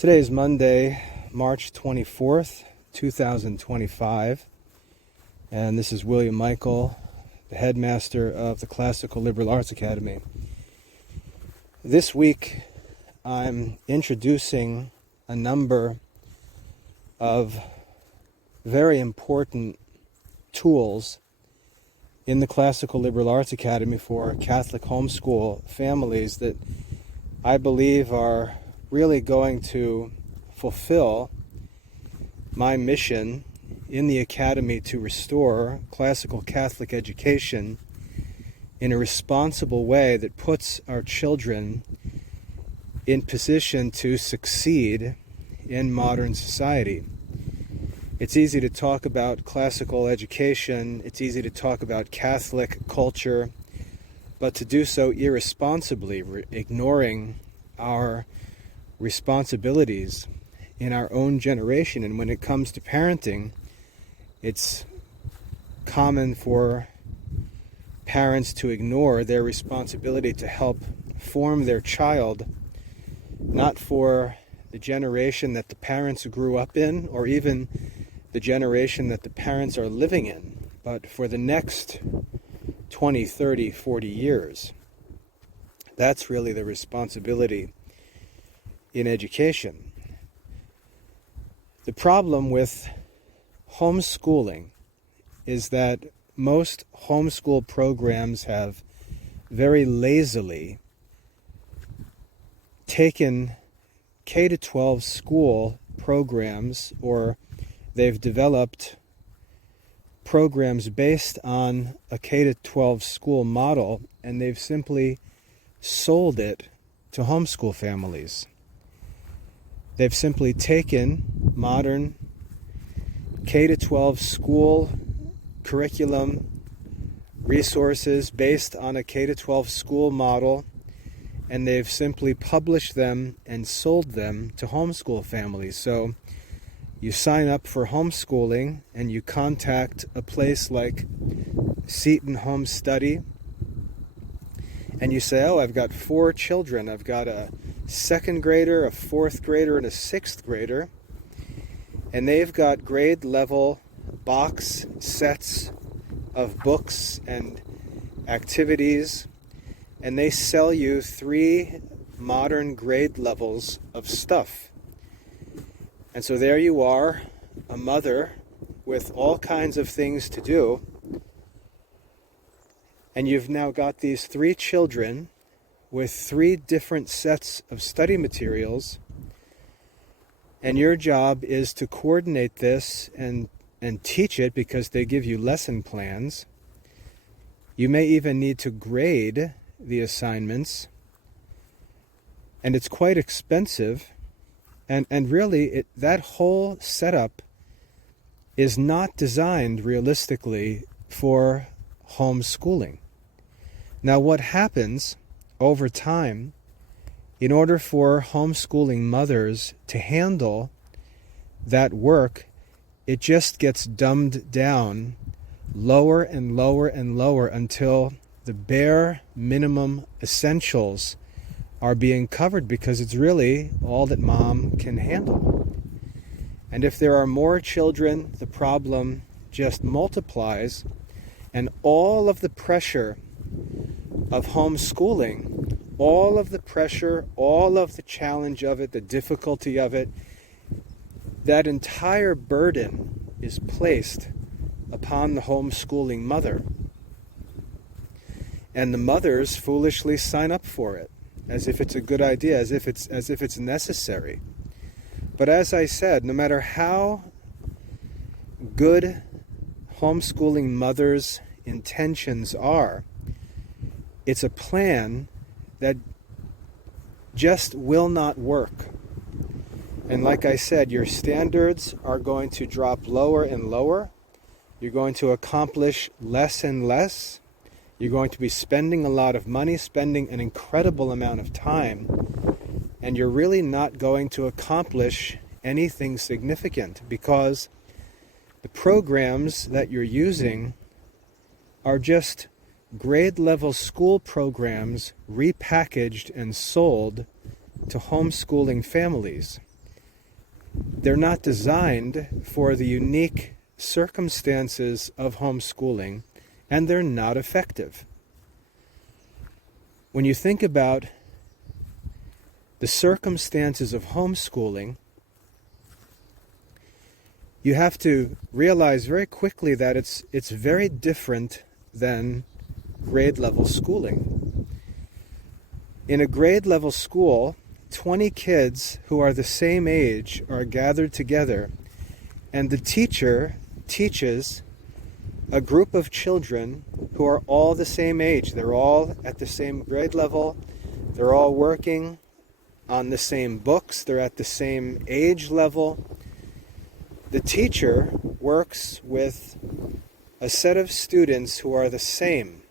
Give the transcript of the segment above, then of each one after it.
Today is Monday, March 24th, 2025, and this is William Michael, the Headmaster of the Classical Liberal Arts Academy. This week, I'm introducing a number of very important tools in the Classical Liberal Arts Academy for Catholic homeschool families that I believe are really going to fulfill my mission in the Academy to restore classical Catholic education in a responsible way that puts our children in position to succeed in modern society. It's easy to talk about classical education, it's easy to talk about Catholic culture, but to do so irresponsibly, ignoring our responsibilities in our own generation. And when it comes to parenting, it's common for parents to ignore their responsibility to help form their child, not for the generation that the parents grew up in, or even the generation that the parents are living in, but for the next 20, 30, 40 years. That's really the responsibility in education. The problem with homeschooling is that most homeschool programs have very lazily taken K-12 school programs, or they've developed programs based on a K-12 school model, and they've simply sold it to homeschool families. They've simply taken modern K-12 school curriculum resources based on a K-12 school model, and they've simply published them and sold them to homeschool families. So you sign up for homeschooling and you contact a place like Seton Home Study, and you say, oh, I've got 4 children. I've got a 2nd grader, a 4th grader, and a 6th grader. And they've got grade level box sets of books and activities. And they sell you 3 modern grade levels of stuff. And so there you are, a mother with all kinds of things to do. And you've now got these 3 children with 3 different sets of study materials, and your job is to coordinate this and teach it, because they give you lesson plans. You may even need to grade the assignments, and it's quite expensive, and really that whole setup is not designed realistically for homeschooling. Now, what happens over time, in order for homeschooling mothers to handle that work, it just gets dumbed down lower and lower and lower until the bare minimum essentials are being covered, because it's really all that mom can handle. And if there are more children, the problem just multiplies, and all of the pressure of homeschooling, all of the pressure, all of the challenge of it, the difficulty of it, that entire burden is placed upon the homeschooling mother. And the mothers foolishly sign up for it, as if it's a good idea, as if it's necessary. But as I said, no matter how good homeschooling mothers' intentions are, it's a plan that just will not work. And like I said, your standards are going to drop lower and lower. You're going to accomplish less and less. You're going to be spending a lot of money, spending an incredible amount of time, and you're really not going to accomplish anything significant, because the programs that you're using are just grade level school programs repackaged and sold to homeschooling families. they're not designed for the unique circumstances of homeschooling, and they're not effective. When you think about the circumstances of homeschooling, you have to realize very quickly that it's very different than grade level schooling. In a grade level school, 20 kids who are the same age are gathered together, and the teacher teaches a group of children who are all the same age. They're all at the same grade level. They're all working on the same books. They're at the same age level. The teacher works with a set of students who are the same.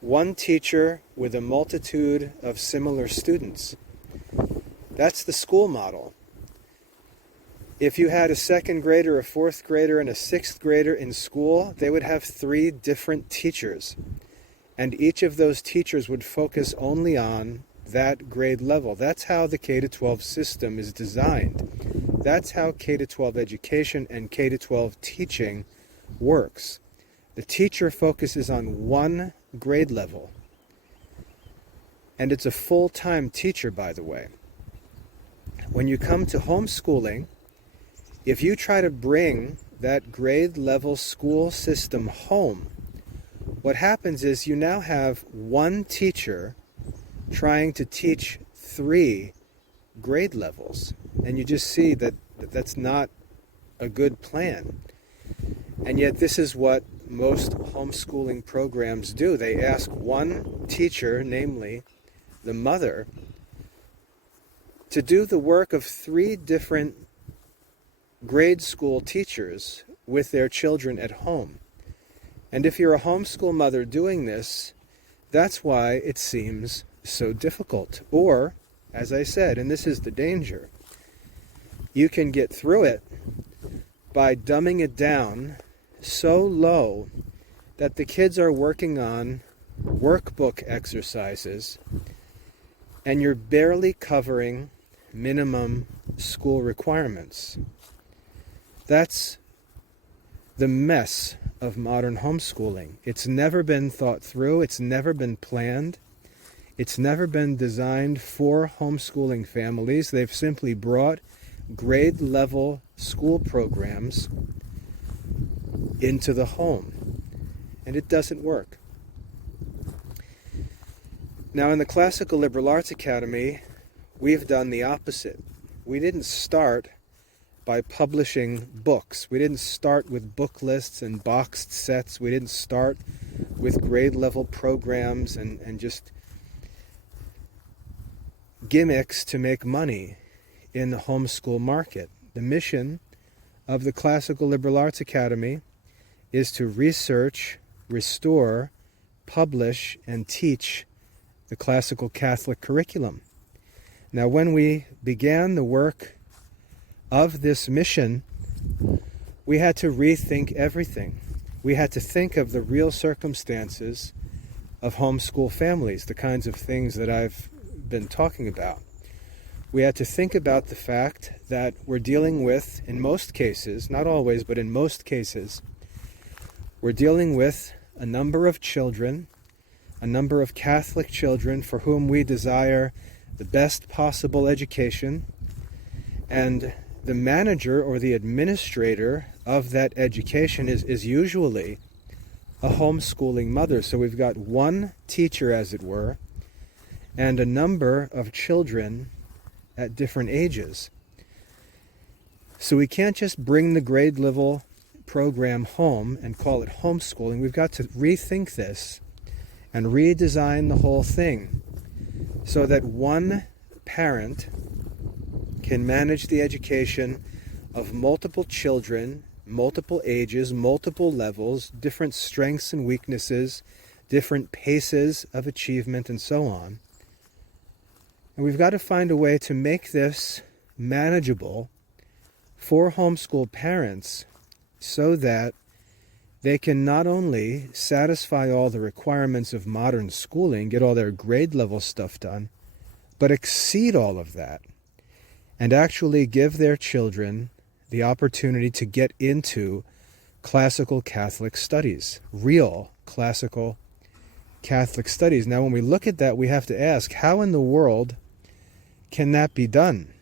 One teacher with a multitude of similar students. That's the school model. If you had a second grader, a fourth grader, and a sixth grader in school, they would have 3 different teachers. And each of those teachers would focus only on that grade level. That's how the K-12 system is designed. That's how K-12 education and K-12 teaching works. The teacher focuses on one grade level. And it's a full-time teacher, by the way. When you come to homeschooling, if you try to bring that grade level school system home, what happens is you now have one teacher trying to teach 3 grade levels. And you just see that that's not a good plan. And yet this is what most homeschooling programs do. They ask one teacher, namely the mother, to do the work of 3 different grade school teachers with their children at home. And if you're a homeschool mother doing this, that's why it seems so difficult. Or, as I said, and this is the danger, you can get through it by dumbing it down so low that the kids are working on workbook exercises and you're barely covering minimum school requirements. That's the mess of modern homeschooling. It's never been thought through. It's never been planned. It's never been designed for homeschooling families. They've simply brought grade level school programs into the home. And it doesn't work. Now, in the Classical Liberal Arts Academy, we've done the opposite. We didn't start by publishing books. We didn't start with book lists and boxed sets. We didn't start with grade level programs and just gimmicks to make money in the homeschool market. The mission of the Classical Liberal Arts Academy is to research, restore, publish, and teach the classical Catholic curriculum. Now, when we began the work of this mission, we had to rethink everything. We had to think of the real circumstances of homeschool families, the kinds of things that I've been talking about. We had to think about the fact that we're dealing with, in most cases, not always, but in most cases, we're dealing with a number of children, a number of Catholic children for whom we desire the best possible education, and the manager or the administrator of that education is usually a homeschooling mother. So we've got one teacher, as it were, and a number of children at different ages. So we can't just bring the grade level program home and call it homeschooling. We've got to rethink this and redesign the whole thing so that one parent can manage the education of multiple children, multiple ages, multiple levels, different strengths and weaknesses, different paces of achievement, and so on. And we've got to find a way to make this manageable for homeschool parents so that they can not only satisfy all the requirements of modern schooling, get all their grade level stuff done, but exceed all of that and actually give their children the opportunity to get into classical Catholic studies, real classical Catholic studies. Now, when we look at that, we have to ask, how in the world can that be done?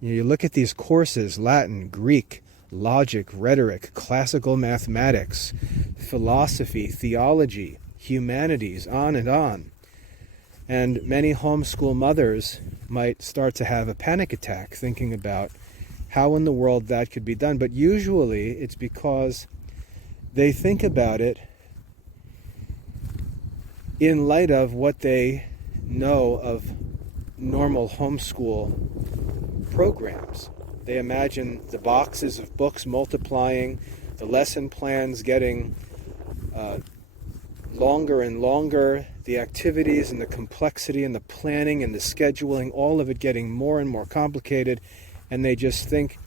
You look at these courses: Latin, Greek, logic, rhetoric, classical mathematics, philosophy, theology, humanities, on and on. And many homeschool mothers might start to have a panic attack thinking about how in the world that could be done. But usually it's because they think about it in light of what they know of normal homeschool programs. They imagine the boxes of books multiplying, the lesson plans getting longer and longer, the activities and the complexity and the planning and the scheduling, all of it getting more and more complicated. And they just think,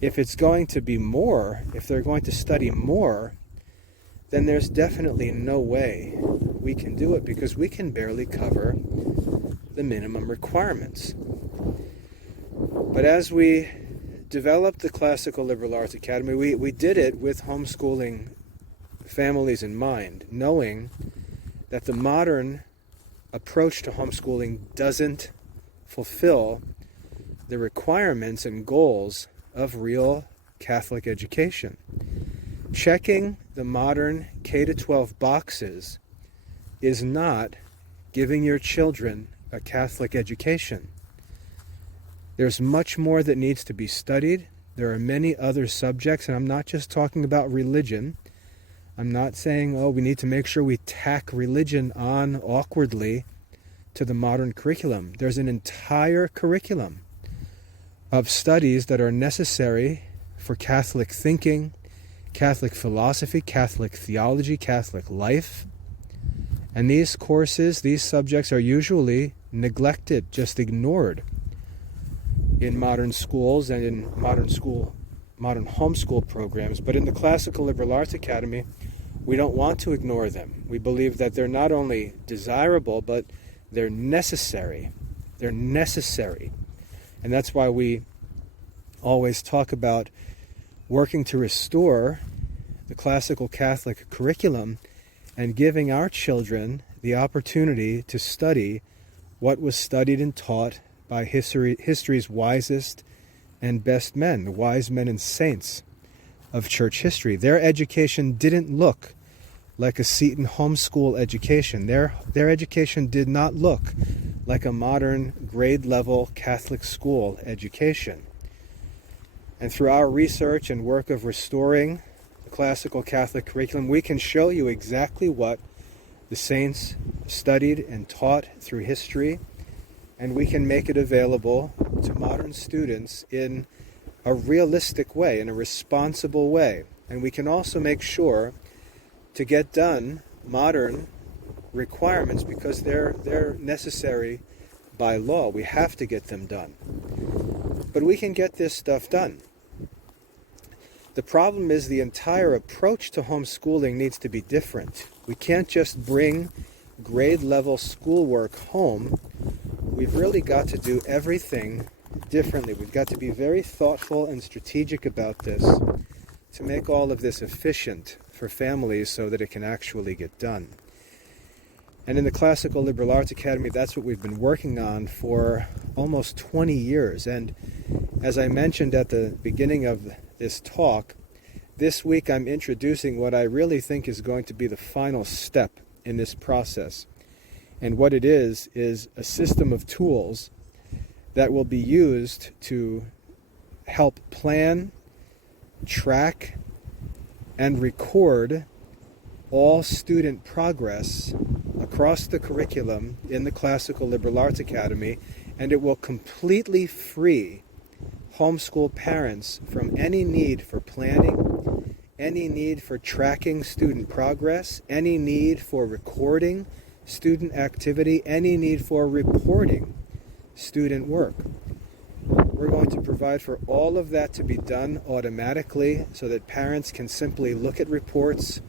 if it's going to be more, if they're going to study more, then there's definitely no way we can do it, because we can barely cover the minimum requirements. But as we developed the Classical Liberal Arts Academy, we did it with homeschooling families in mind, knowing that the modern approach to homeschooling doesn't fulfill the requirements and goals of real Catholic education. Checking the modern K-12 boxes is not giving your children a Catholic education. There's much more that needs to be studied. There are many other subjects, and I'm not just talking about religion. I'm not saying, we need to make sure we tack religion on awkwardly to the modern curriculum. There's an entire curriculum of studies that are necessary for Catholic thinking, Catholic philosophy, Catholic theology, Catholic life. And these courses, these subjects are usually neglected, just ignored in modern schools and in modern homeschool programs. But in the Classical Liberal Arts Academy, we don't want to ignore them. We believe that they're not only desirable, but they're necessary. They're necessary. And that's why we always talk about working to restore the classical Catholic curriculum and giving our children the opportunity to study what was studied and taught by history's wisest and best men, the wise men and saints of church history. Their education didn't look like a Seton homeschool education. Their education did not look like a modern grade-level Catholic school education. And through our research and work of restoring the classical Catholic curriculum, we can show you exactly what the saints studied and taught through history, and we can make it available to modern students in a realistic way, in a responsible way. And we can also make sure to get done modern requirements, because they're necessary by law. We have to get them done. But we can get this stuff done. The problem is the entire approach to homeschooling needs to be different. We can't just bring grade-level schoolwork home. We've really got to do everything differently. We've got to be very thoughtful and strategic about this to make all of this efficient for families so that it can actually get done. And in the Classical Liberal Arts Academy, that's what we've been working on for almost 20 years. And as I mentioned at the beginning of this talk, this week I'm introducing what I really think is going to be the final step in this process. And what it is a system of tools that will be used to help plan, track, and record all student progress across the curriculum in the Classical Liberal Arts Academy, and it will completely free homeschool parents from any need for planning, any need for tracking student progress, any need for recording student activity, any need for reporting student work. We're going to provide for all of that to be done automatically so that parents can simply look at reports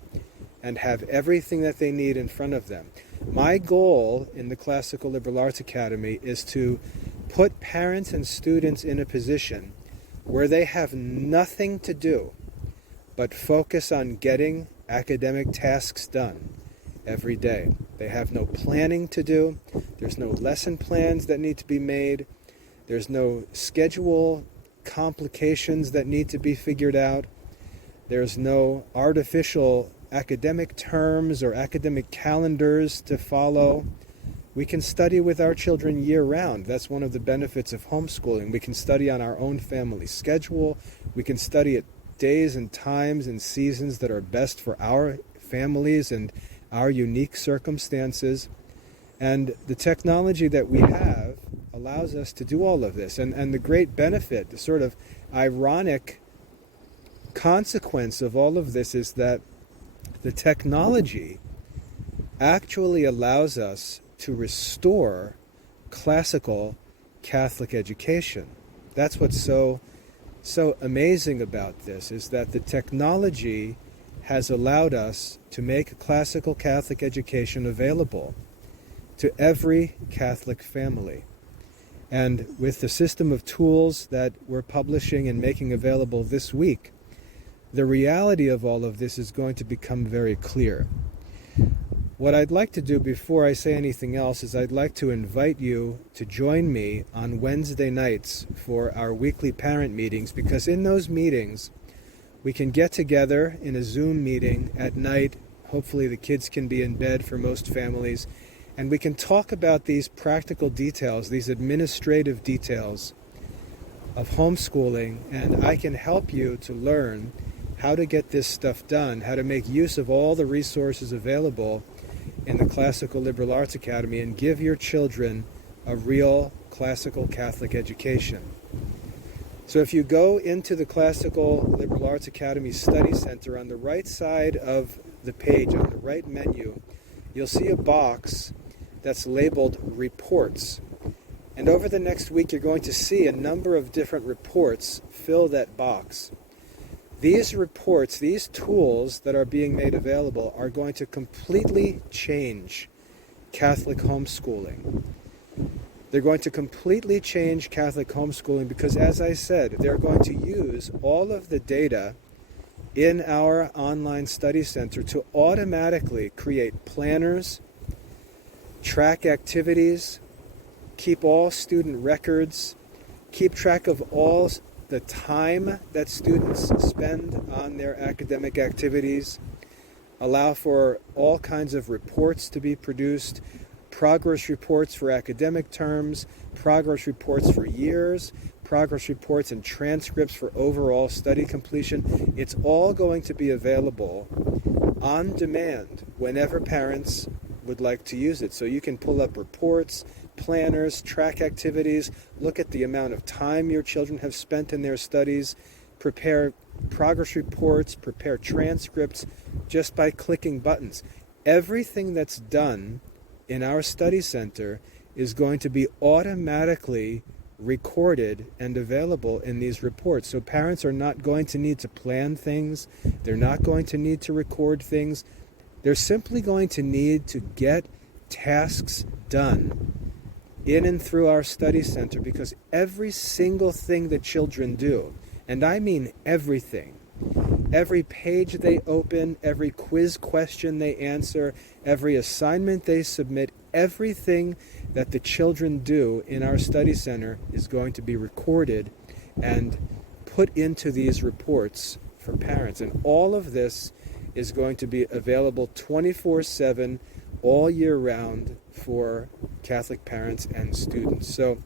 and have everything that they need in front of them. My goal in the Classical Liberal Arts Academy is to put parents and students in a position where they have nothing to do but focus on getting academic tasks done every day. They have no planning to do. There's no lesson plans that need to be made. There's no schedule complications that need to be figured out. There's no artificial academic terms or academic calendars to follow. We can study with our children year-round. That's one of the benefits of homeschooling. We can study on our own family schedule. We can study at days and times and seasons that are best for our families and our unique circumstances. And the technology that we have allows us to do all of this. And the great benefit, the sort of ironic consequence of all of this is that the technology actually allows us to restore classical Catholic education. That's what's so amazing about this, is that the technology has allowed us to make classical Catholic education available to every Catholic family. And with the system of tools that we're publishing and making available this week, the reality of all of this is going to become very clear. What I'd like to do before I say anything else is I'd like to invite you to join me on Wednesday nights for our weekly parent meetings, because in those meetings we can get together in a Zoom meeting at night. Hopefully the kids can be in bed for most families, and we can talk about these practical details, these administrative details of homeschooling, and I can help you to learn how to get this stuff done, how to make use of all the resources available in the Classical Liberal Arts Academy and give your children a real classical Catholic education. So if you go into the Classical Liberal Arts Academy Study Center, on the right side of the page, on the right menu, you'll see a box that's labeled Reports. And over the next week, you're going to see a number of different reports fill that box. These reports, these tools that are being made available are going to completely change Catholic homeschooling. They're going to completely change Catholic homeschooling because, as I said, they're going to use all of the data in our online study center to automatically create planners, track activities, keep all student records, keep track of all the time that students spend on their academic activities, allow for all kinds of reports to be produced, progress reports for academic terms, progress reports for years, progress reports and transcripts for overall study completion. It's all going to be available on demand whenever parents would like to use it. So you can pull up reports, planners, track activities, look at the amount of time your children have spent in their studies, prepare progress reports, prepare transcripts just by clicking buttons. Everything that's done in our study center is going to be automatically recorded and available in these reports. So parents are not going to need to plan things. They're not going to need to record things. They're simply going to need to get tasks done in and through our study center, because every single thing that children do, and I mean everything, every page they open, every quiz question they answer, every assignment they submit, everything that the children do in our study center is going to be recorded and put into these reports for parents. And all of this is going to be available 24/7 all year round for Catholic parents and students. So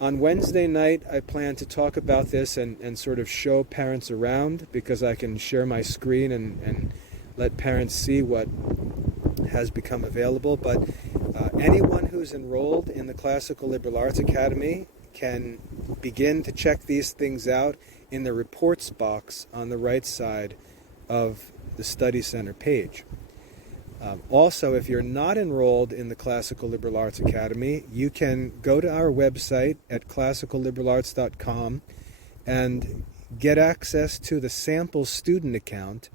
on Wednesday night, I plan to talk about this and sort of show parents around, because I can share my screen and let parents see what has become available. But anyone who's enrolled in the Classical Liberal Arts Academy can begin to check these things out in the reports box on the right side of the Study Center page. Also, if you're not enrolled in the Classical Liberal Arts Academy, you can go to our website at classicalliberalarts.com and get access to the sample student account,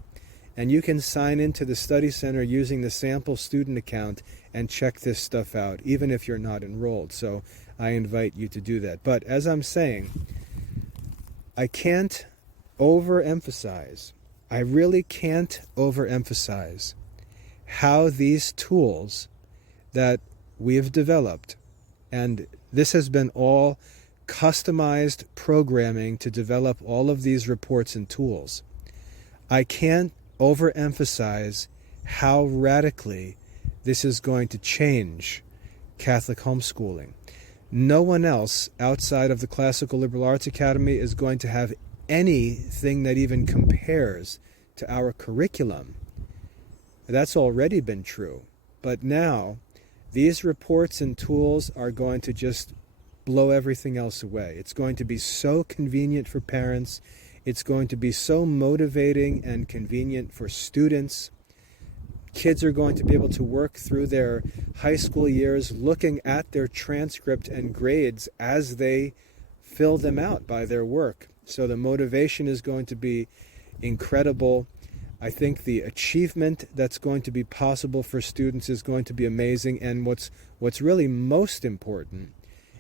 and you can sign into the Study Center using the sample student account and check this stuff out, even if you're not enrolled. So I invite you to do that. But as I'm saying, I can't overemphasize, I really can't overemphasize how these tools that we've developed, and this has been all customized programming to develop all of these reports and tools. I can't overemphasize how radically this is going to change Catholic homeschooling. No one else outside of the Classical Liberal Arts Academy is going to have anything that even compares to our curriculum. That's already been true. But now, these reports and tools are going to just blow everything else away. It's going to be so convenient for parents. It's going to be so motivating and convenient for students. Kids are going to be able to work through their high school years looking at their transcript and grades as they fill them out by their work. So the motivation is going to be incredible. I think the achievement that's going to be possible for students is going to be amazing. And what's really most important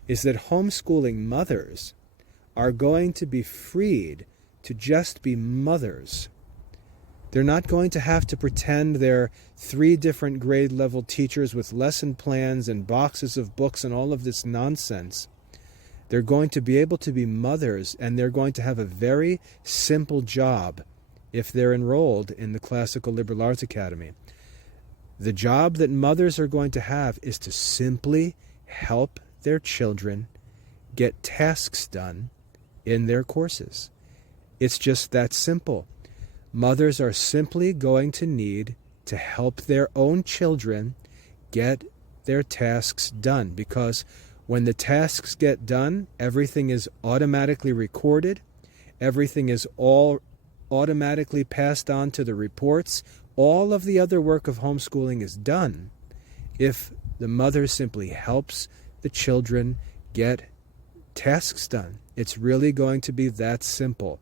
is that homeschooling mothers are going to be freed to just be mothers. They're not going to have to pretend they're 3 different grade level teachers with lesson plans and boxes of books and all of this nonsense. They're going to be able to be mothers, and they're going to have a very simple job if they're enrolled in the Classical Liberal Arts Academy. The job that mothers are going to have is to simply help their children get tasks done in their courses. It's just that simple. Mothers are simply going to need to help their own children get their tasks done, because when the tasks get done, everything is automatically recorded. Everything is all automatically passed on to the reports. All of the other work of homeschooling is done if the mother simply helps the children get tasks done. It's really going to be that simple.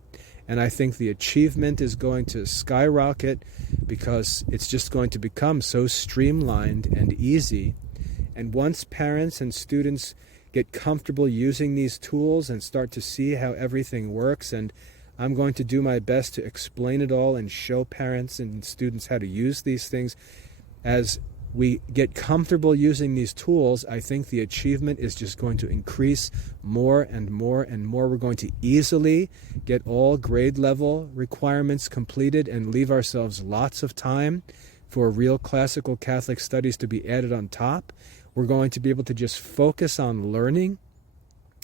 And I think the achievement is going to skyrocket because it's just going to become so streamlined and easy. And once parents and students get comfortable using these tools and start to see how everything works, and I'm going to do my best to explain it all and show parents and students how to use these things. As we get comfortable using these tools, I think the achievement is just going to increase more and more and more. We're going to easily get all grade level requirements completed and leave ourselves lots of time for real classical Catholic studies to be added on top. We're going to be able to just focus on learning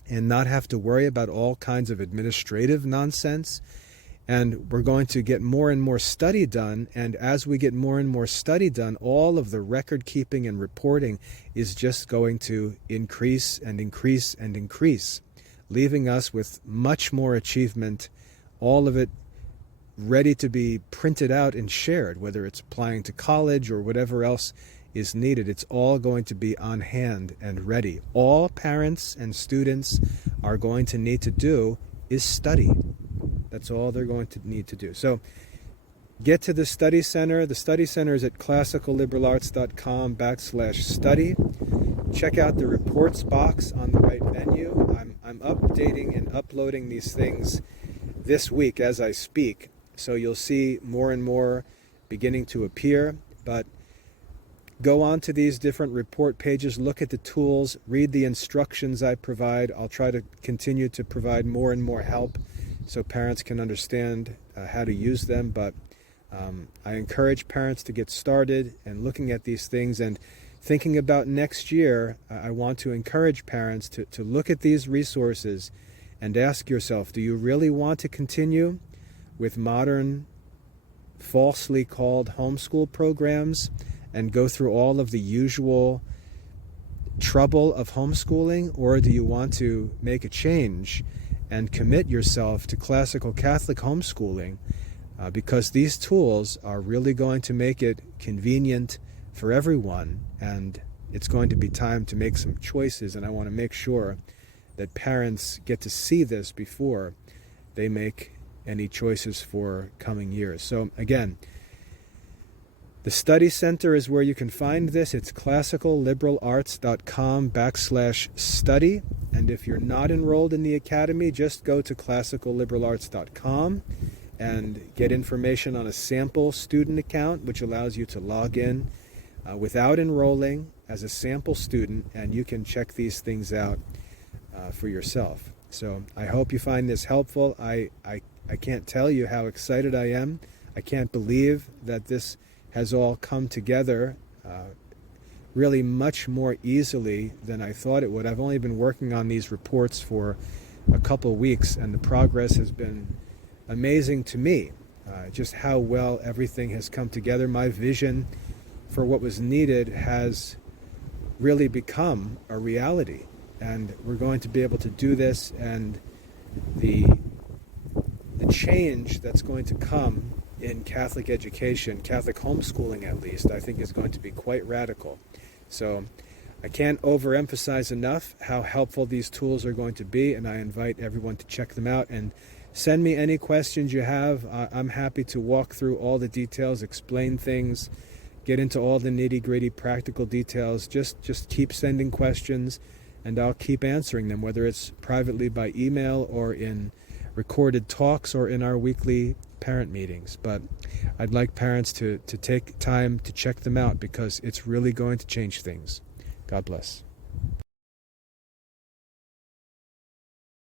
and not have to worry about all kinds of administrative nonsense. And we're going to get more and more study done. And as we get more and more study done, all of the record keeping and reporting is just going to increase and increase and increase, leaving us with much more achievement, all of it ready to be printed out and shared, whether it's applying to college or whatever else is needed. It's all going to be on hand and ready. All parents and students are going to need to do is study. That's all they're going to need to do. So get to the study center. The study center is at classicalliberalarts.com/study. Check out the reports box on the right menu. I'm updating and uploading these things this week as I speak. So you'll see more and more beginning to appear. But go on to these different report pages, look at the tools, read the instructions I provide. I'll try to continue to provide more and more help so parents can understand how to use them. But I encourage parents to get started and looking at these things and thinking about next year. I want to encourage parents to look at these resources and ask yourself, do you really want to continue with modern, falsely called homeschool programs and go through all of the usual trouble of homeschooling? Or do you want to make a change and commit yourself to classical Catholic homeschooling? Because these tools are really going to make it convenient for everyone, and it's going to be time to make some choices. And I want to make sure that parents get to see this before they make any choices for coming years. So again, The study center is where you can find this. It's classicalliberarts.com/study. And if you're not enrolled in the academy, just go to classicalliberarts.com and get information on a sample student account, which allows you to log in without enrolling as a sample student, and you can check these things out for yourself. So I hope you find this helpful. I can't tell you how excited I am. I can't believe that this has all come together really much more easily than I thought it would. I've only been working on these reports for a couple weeks, and the progress has been amazing to me. Just how well everything has come together. My vision for what was needed has really become a reality, and we're going to be able to do this, and the change that's going to come in Catholic education, Catholic homeschooling at least, I think is going to be quite radical. So I can't overemphasize enough how helpful these tools are going to be, and I invite everyone to check them out and send me any questions you have. I'm happy to walk through all the details, explain things, get into all the nitty-gritty practical details. Just keep sending questions, and I'll keep answering them, whether it's privately by email or in recorded talks or in our weekly parent meetings. But I'd like parents to take time to check them out, because it's really going to change things. God bless.